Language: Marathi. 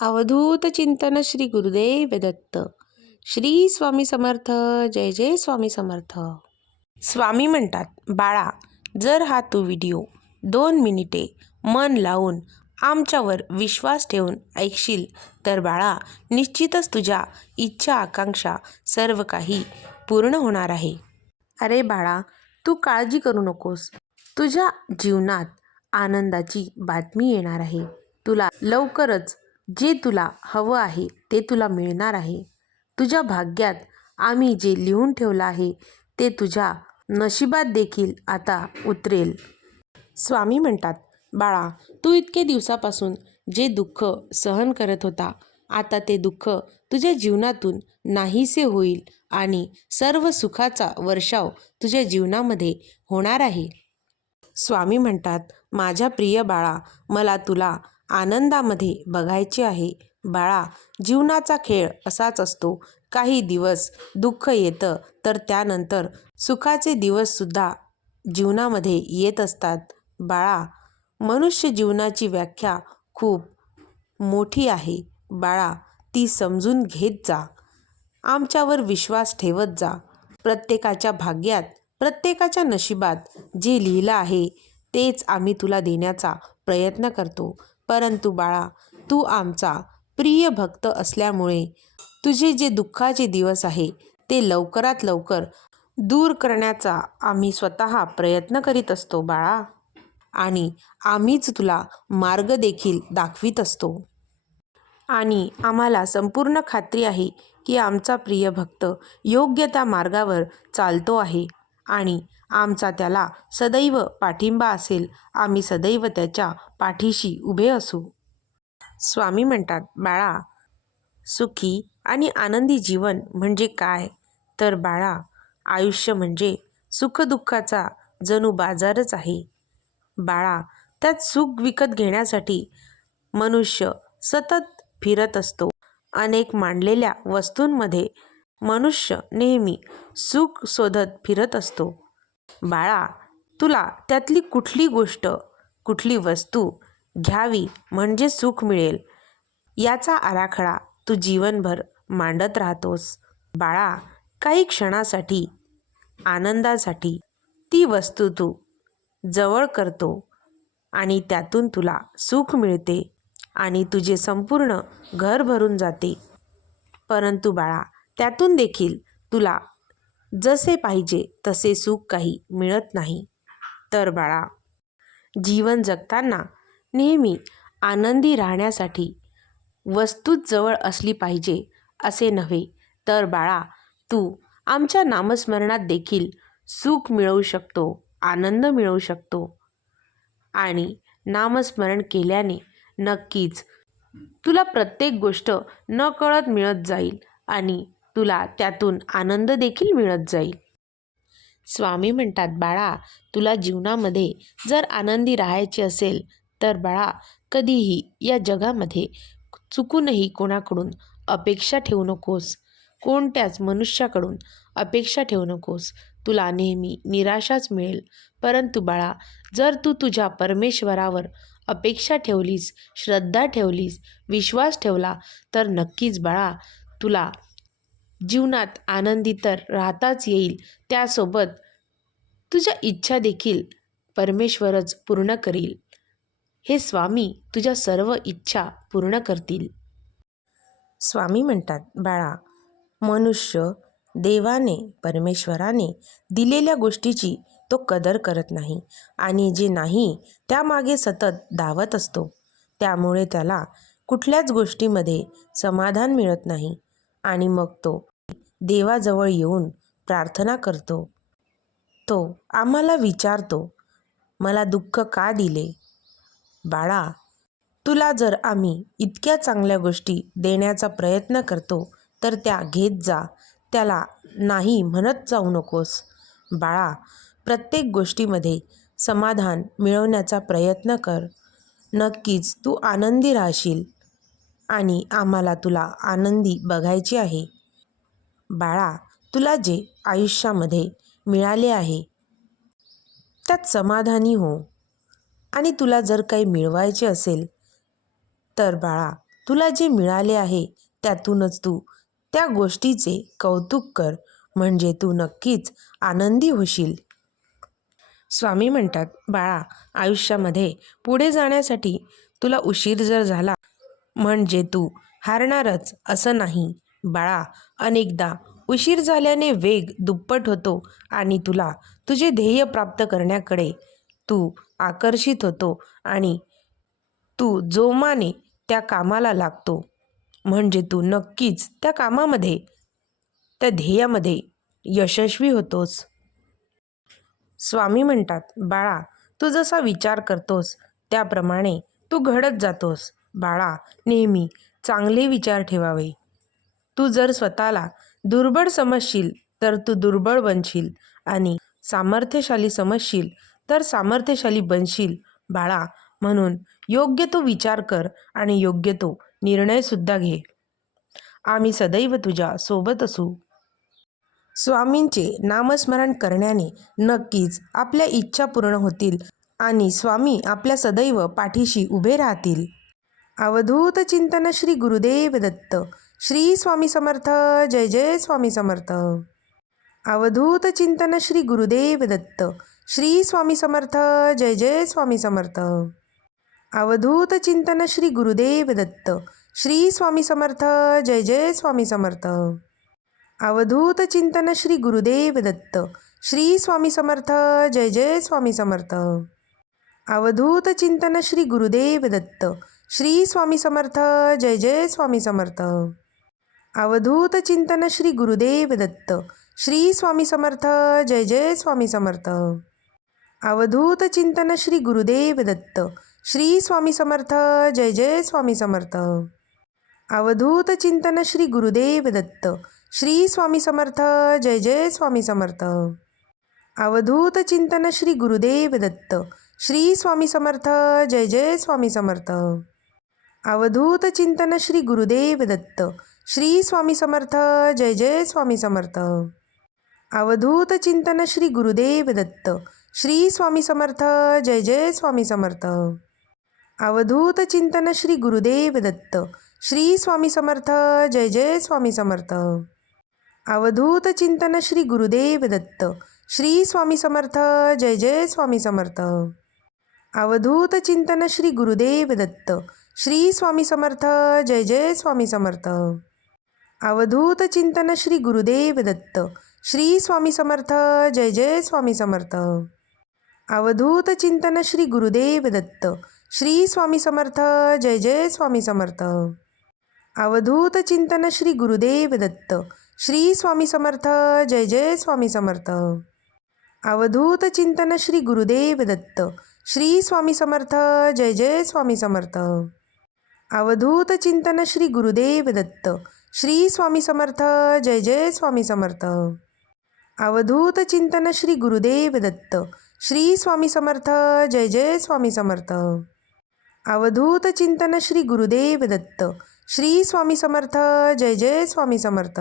अवधूत चिंतन श्री गुरुदेव दत्त. श्री स्वामी समर्थ. जय जय स्वामी समर्थ. स्वामी म्हणतात, बाळा, जर हा तू व्हिडिओ 2 मिनिटे मन लावून आमच्यावर विश्वास ठेवून ऐकशील तर बाळा, निश्चितच तुझ्या इच्छा आकांक्षा सर्व काही पूर्ण होणार आहे. अरे बाळा, तू काळजी करू नकोस. तुझ्या जीवनात आनंदाची बातमी येणार आहे. तुला लवकरच जे तुला हवं आहे ते तुला मिळणार आहे. तुझ्या भाग्यात आम्ही जे लिहून ठेवलं आहे ते तुझ्या नशिबात देखील आता उतरेल. स्वामी म्हणतात, बाळा, तू इतके दिवसापासून जे दुःख सहन करत होता, आता ते दुःख तुझ्या जीवनातून नाहीसे होईल आणि सर्व सुखाचा वर्षाव तुझ्या जीवनामध्ये होणार आहे. स्वामी म्हणतात, माझ्या प्रिय बाळा, मला तुला आनंदामध्ये बघायचे आहे. बाळा, जीवनाचा खेळ असाच असतो. काही दिवस दुःख येतं तर त्यानंतर सुखाचे दिवससुद्धा जीवनामध्ये येत असतात. बाळा, मनुष्य जीवनाची व्याख्या खूप मोठी आहे. बाळा, ती समजून घेत जा. आमच्यावर विश्वास ठेवत जा. प्रत्येकाच्या भाग्यात, प्रत्येकाच्या नशिबात जे लिहिलं आहे तेच आम्ही तुला देण्याचा प्रयत्न करतो. परंतु बाळा, तू आमचा प्रिय भक्त असल्यामुळे तुझे जे दुःखाचे दिवस आहे ते लवकरात लवकर दूर करण्याचा आम्ही स्वतः प्रयत्न करीत असतो बाळा. आणि आम्हीच तुला मार्ग देखील दाखवित असतो. आणि आम्हाला संपूर्ण खात्री आहे की आमचा प्रिय भक्त योग्य त्या मार्गावर चालतो आहे आणि आमचा त्याला सदैव पाठिंबा असेल. आम्ही सदैव त्याच्या पाठीशी उभे असू. स्वामी म्हणतात, बाळा, सुखी आणि आनंदी जीवन म्हणजे काय? तर बाळा, आयुष्य म्हणजे सुखदुःखाचा जणू बाजारच आहे. बाळा, त्यात सुख विकत घेण्यासाठी मनुष्य सतत फिरत असतो. अनेक मांडलेल्या वस्तूंमध्ये मनुष्य नेहमी सुख शोधत फिरत असतो. बाळा, तुला त्यातली कुठली गोष्ट, कुठली वस्तू घ्यावी म्हणजे सुख मिळेल याचा आराखडा तू जीवनभर मांडत राहतोस. बाळा, काही क्षणासाठी, आनंदासाठी ती वस्तू तू जवळ करतो आणि त्यातून तुला सुख मिळते आणि तुझे संपूर्ण घर भरून जाते. परंतु बाळा, त्यातून देखील तुला जसे पाहिजे तसे सुख काही मिळत नाही. तर बाळा, जीवन जगताना नेहमी आनंदी राहण्यासाठी वस्तूच जवळ असली पाहिजे असे नव्हे. तर बाळा, तू आमच्या नामस्मरणात देखील सुख मिळवू शकतो, आनंद मिळवू शकतो. आणि नामस्मरण केल्याने नक्कीच तुला प्रत्येक गोष्ट नकळत मिळत जाईल आणि तुला त्यातून आनंद देखील मिळत जाईल. स्वामी म्हणतात, बाळा, तुला जीवनामध्ये जर आनंदी राहायचे असेल तर बाळा, कधीही या जगामध्ये चुकूनही कोणाकडून अपेक्षा ठेवू नकोस. कोणत्याच मनुष्याकडून अपेक्षा ठेवू नकोस. तुला नेहमी निराशाच मिळेल. परंतु बाळा, जर तू तुझ्या परमेश्वरावर अपेक्षा ठेवलीस, श्रद्धा ठेवलीस, विश्वास ठेवला तर नक्कीच बाळा, तुला जीवनात आनंदी तर राहताच येईल. त्यासोबत तुझ्या इच्छा देखील परमेश्वरच पूर्ण करील. हे स्वामी तुझ्या सर्व इच्छा पूर्ण करतील. स्वामी म्हणतात, बाळा, मनुष्य देवाने, परमेश्वराने दिलेल्या गोष्टीची तो कदर करत नाही आणि जे नाही त्यामागे सतत धावत असतो. त्यामुळे त्याला कुठल्याच गोष्टीमध्ये समाधान मिळत नाही आणि मग तो देवाजवळ येऊन प्रार्थना करतो. तो आम्हाला विचारतो, मला दुःख का दिले? बाळा, तुला जर आम्ही इतक्या चांगल्या गोष्टी देण्याचा प्रयत्न करतो तर त्या घेत जा. त्याला नाही म्हणत जाऊ नकोस. बाळा, प्रत्येक गोष्टीमध्ये समाधान मिळवण्याचा प्रयत्न कर. नक्कीच तू आनंदी राहशील आणि आम्हाला तुला आनंदी बघायचे आहे. बाळा, तुला जे आयुष्यामध्ये मिळाले आहे त्यात समाधानी हो. आणि तुला जर काही मिळवायचे असेल तर बाळा, तुला जे मिळाले आहे त्यातूनच तू त्या गोष्टीचे कौतुक कर, म्हणजे तू नक्कीच आनंदी होशील. स्वामी म्हणतात, बाळा, आयुष्यामध्ये पुढे जाण्यासाठी तुला उशीर जर झाला म्हणजे तू हारणारच असं नाही. बाळा, अनेकदा उशीर झाल्याने वेग दुप्पट होतो आणि तुला तुझे ध्येय प्राप्त करण्याकडे तू आकर्षित होतो आणि तू जोमाने त्या कामाला लागतो, म्हणजे तू नक्कीच त्या कामामध्ये, त्या ध्येयामध्ये यशस्वी होतोस. स्वामी म्हणतात, बाळा, तू जसा विचार करतोस त्याप्रमाणे तू घडत जातोस. बाळा, नेहमी चांगले विचार ठेवावे. तू जर स्वतःला दुर्बळ समजशील तर तू दुर्बळ बनशील आणि सामर्थ्यशाली समजशील तर सामर्थ्यशाली बनशील. बाळा, म्हणून योग्य तो विचार कर आणि योग्य तो निर्णयसुद्धा घे. आम्ही सदैव तुझ्या सोबत असू. स्वामींचे नामस्मरण करण्याने नक्कीच आपल्या इच्छा पूर्ण होतील आणि स्वामी आपल्या सदैव पाठीशी उभे राहतील. अवधूत चिंतन श्री गुरुदेव दत्त. श्री स्वामी समर्थ. जय जय स्वामी समर्थ. अवधूत चिंतन श्री गुरुदेव दत्त. श्री स्वामी समर्थ. जय जय स्वामी समर्थ. अवधूत चिंतन श्री गुरुदेव दत्त. श्री स्वामी समर्थ. जय जय स्वामी समर्थ. अवधूत चिंतन श्री गुरुदेव दत्त. श्री स्वामी समर्थ. जय जय स्वामी समर्थ. अवधूत चिंतन श्री गुरुदेव दत्त. श्री स्वामी समर्थ. जय जय स्वामी समर्थ. अवधूत चिंतन श्री गुरुदेव दत्त. श्री स्वामी समर्थ. जय जय स्वामी समर्थ. अवधूत चिंतन श्री गुरुदेव दत्त. श्री स्वामी समर्थ. जय जय स्वामी समर्थ. अवधूत चिंतन श्री गुरुदेव दत्त. श्री स्वामी समर्थ. जय जय स्वामी समर्थ. अवधूत चिंतन श्री गुरुदेव दत्त. श्री स्वामी समर्थ. जय जय स्वामी समर्थ. अवधूत चिंतन श्री गुरुदेव दत्त. श्री स्वामी समर्थ. जय जय स्वामी समर्थ. अवधूत चिंतन श्री गुरुदेव दत्त. श्री स्वामी समर्थ. जय जय स्वामी समर्थ. अवधूत चिंतन श्री गुरुदेव दत्त. श्री स्वामी समर्थ. जय जय स्वामी समर्थ. अवधूत चिंतन श्री गुरुदेव दत्त. श्री स्वामी समर्थ. जय जय स्वामी समर्थ. अवधूत चिंतन श्री गुरुदेव दत्त. श्री स्वामी समर्थ. जय जय स्वामी समर्थ. अवधूत चिंतन श्री गुरुदेव दत्त. श्री स्वामी समर्थ. जय जय स्वामी समर्थ. अवधूत चिंतन श्री गुरुदेव दत्त. श्री स्वामी समर्थ. जय जय स्वामी समर्थ. अवधूत चिंतन श्री गुरुदेव दत्त. श्री स्वामी समर्थ. जय जय स्वामी समर्थ. अवधूत चिंतन श्री गुरुदेव दत्त. श्री स्वामी समर्थ. जय जय स्वामी समर्थ. अवधूत चिंतन श्री गुरुदेव दत्त. श्री स्वामी समर्थ. जय जय स्वामी समर्थ. अवधूत चिंतन श्री गुरुदेव दत्त. श्री स्वामी समर्थ. जय जय स्वामी समर्थ. अवधूत चिंतन श्री गुरुदेव दत्त. श्री स्वामी समर्थ. जय जय स्वामी समर्थ. अवधूत चिंतन श्री गुरुदेव दत्त. श्री स्वामी समर्थ. जय जय स्वामी समर्थ. अवधूत चिंतन श्री गुरुदेव दत्त. श्री स्वामी समर्थ. जय जय स्वामी समर्थ. जय जय स्वामी समर्थ. अवधूत चिंतन श्री गुरुदेव दत्त. श्री स्वामी समर्थ. जय जय स्वामी समर्थ.